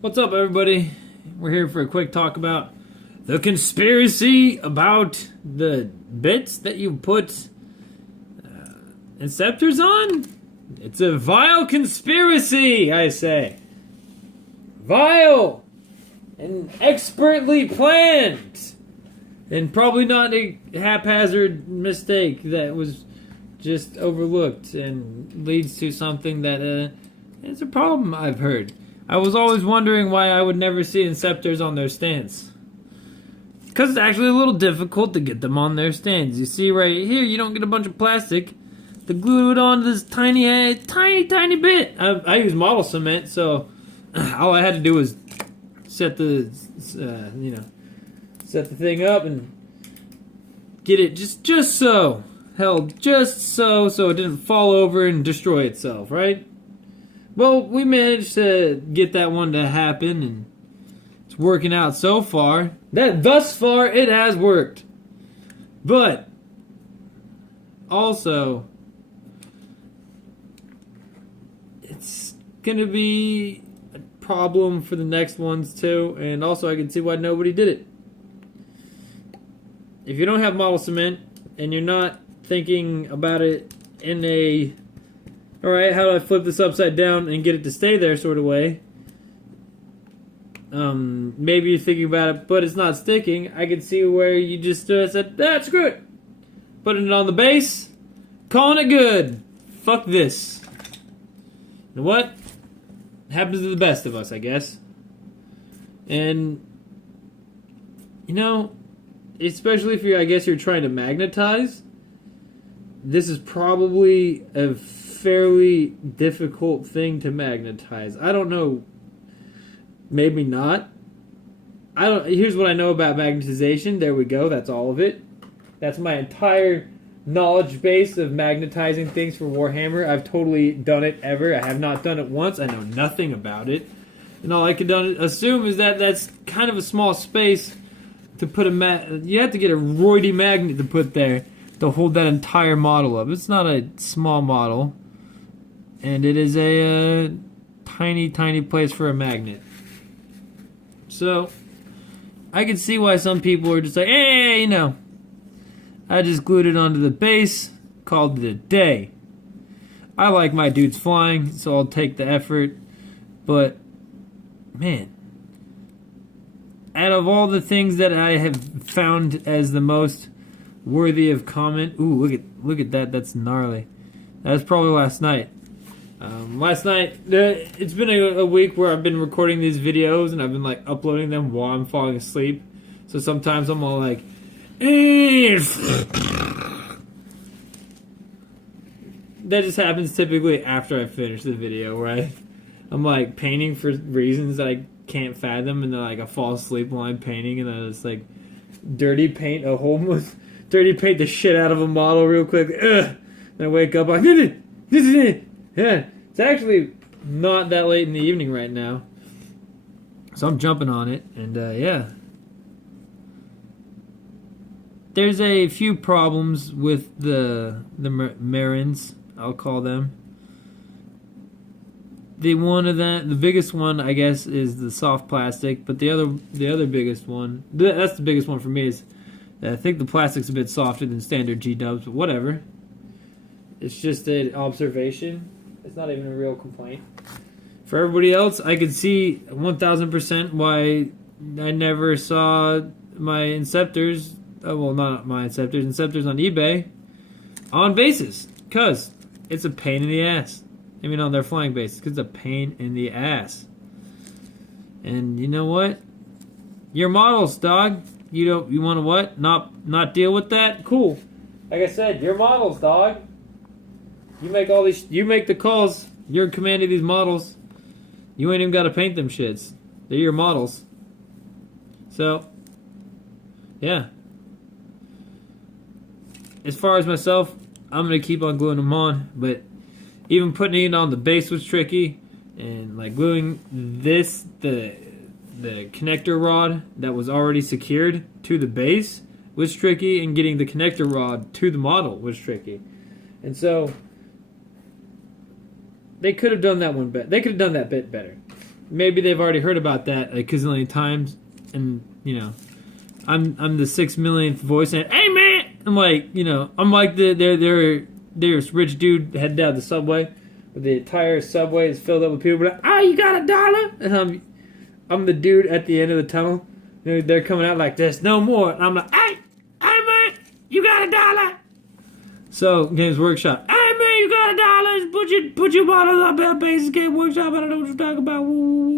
What's up, everybody? We're here for a quick talk about the conspiracy about the bits that you put inceptors on. It's a vile conspiracy, I say. Vile and expertly planned. And probably not a haphazard mistake that was just overlooked and leads to something that is a problem, I've heard. I was always wondering why I would never see inceptors on their stands. Because it's actually a little difficult to get them on their stands. You see right here, you don't get a bunch of plastic to glue it onto this tiny bit. I use model cement, so all I had to do was set the, set the thing up and get it just so held, just so it didn't fall over and destroy itself, right? Well, we managed to get that one to happen, and it's working out so far. Thus far, it has worked. But also, it's gonna be a problem for the next ones too, and also I can see why nobody did it. If you don't have model cement and you're not thinking about it in a alright, how do I flip this upside down and get it to stay there sort of way? Maybe you're thinking about it, but it's not sticking. I can see where you just said, screw it. Putting it on the base, calling it good. Fuck this. You know what? Happens to the best of us, I guess. And, especially if you're trying to magnetize, this is probably a fairly difficult thing to magnetize. I don't know. Maybe not. Here's what I know about magnetization. There we go. That's all of it. That's my entire knowledge base of magnetizing things for Warhammer. I've totally done it ever. I have not done it once. I know nothing about it. And all I can assume is that that's kind of a small space to put you have to get a roidy magnet to put there to hold that entire model up. It's not a small model. And it is a tiny place for a magnet. So, I can see why some people are just like, hey, I just glued it onto the base, called it a day. I like my dudes flying, so I'll take the effort. But, man, out of all the things that I have found as the most worthy of comment, ooh, look at that, that's gnarly. That was probably last night. Last night, it's been a week where I've been recording these videos and I've been uploading them while I'm falling asleep. So sometimes I'm all like, that just happens typically after I finish the video, right? I'm painting for reasons that I can't fathom, and then I fall asleep while I'm painting, and then I just dirty paint the shit out of a model real quick. Then I wake up this is it. Yeah, it's actually not that late in the evening right now, so I'm jumping on it, and yeah. There's a few problems with the Marins, I'll call them. The biggest one, I guess, is the soft plastic, but the other biggest one, that's the biggest one for me, is I think the plastic's a bit softer than standard G-dubs, but whatever. It's just an observation. It's not even a real complaint. For everybody else, I could see 1000% why I never saw my inceptors, well, not my inceptors on eBay on bases, because it's a pain in the ass. I mean, on their flying bases, because it's a pain in the ass. And you know what? Your models, dog. You want to what? Not deal with that? Cool. Like I said, your models, dog. You make all these. You make the calls. You're in command of these models. You ain't even got to paint them shits. They're your models. So, yeah. As far as myself, I'm gonna keep on gluing them on. But even putting it on the base was tricky, and gluing the connector rod that was already secured to the base was tricky, and getting the connector rod to the model was tricky. And so they could have done that one better. They could have done that bit better. maybe they've already heard about that like a zillion times, and you know, I'm the 6 millionth voice, and hey man, I'm like, you know, I'm like there's rich dude heading down the subway, where the entire subway is filled up with people like, oh, you got $1, and I'm the dude at the end of the tunnel. They're coming out like this, no more, and I'm like, hey man, you got $1. So Games Workshop, hey man, you got $1. Put your bottle up at Basic Game Workshop. I don't know what you're talking about. Woo.